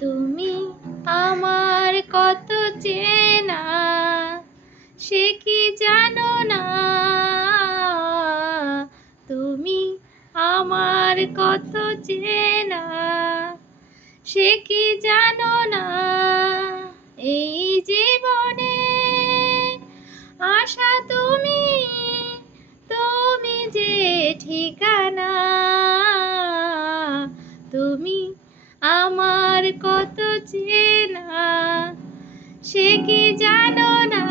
তুমি আমার কত চেনা, সে কি জানো না? তুমি আমার কত চেনা, সে কি জানো না? এই জীবনে আশা তুমি, তুমি যে ঠিকানা। তুমি আমার কত চেনা, সে কি জানো না?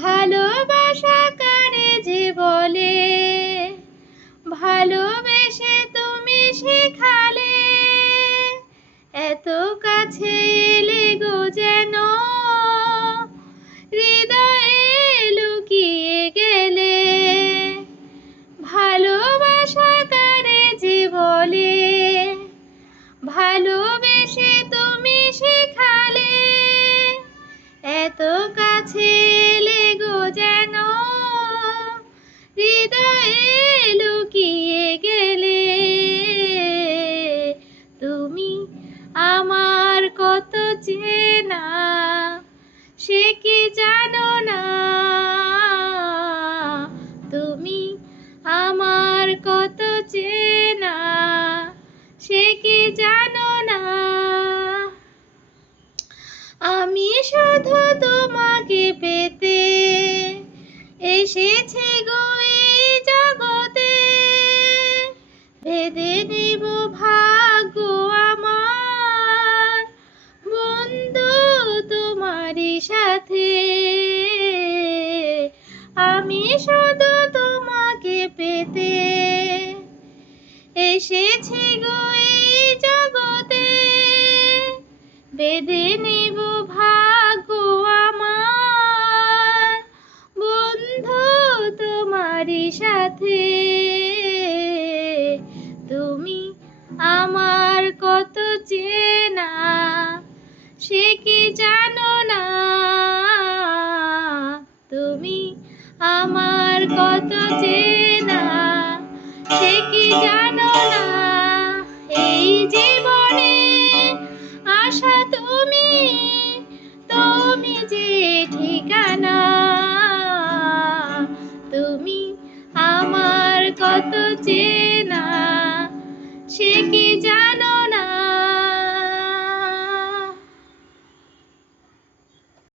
ভালোবাসা কারে যে বলে, ভালোবেসে তুমি শেখালে। এত কাছে এলে গো যেন হৃদয়ে লুকিয়ে গেলে। ভালোবাসা কারে যে বলে, ভালোবেসে তুমি শেখালে। এত কাছে এলে গো যেন হৃদয়ে লুকিয়ে গেলে। তুমি আমার কত চেনা, সে কি জানো না? তুমি আমার কত চেনা, সে কি জানো না? আমি শুধু তোমাকে পেতে এসেছি গো এই জগতে। ভেবে নিব ভাগ্য আমার, বন্ধু তোমারই সাথে। আমি শুধু তোমাকে পেতে এসেছি গো এই জগতে। বেঁধে নিব ভাগ্য আমার, বন্ধু তোমারই সাথে। তুমি আমার কত চেনা, সে কি জানো না? তুমি আমার কত চেনা, সে কি জানো না? এই জীবনে আশা তুমি, তুমি যে ঠিকানা।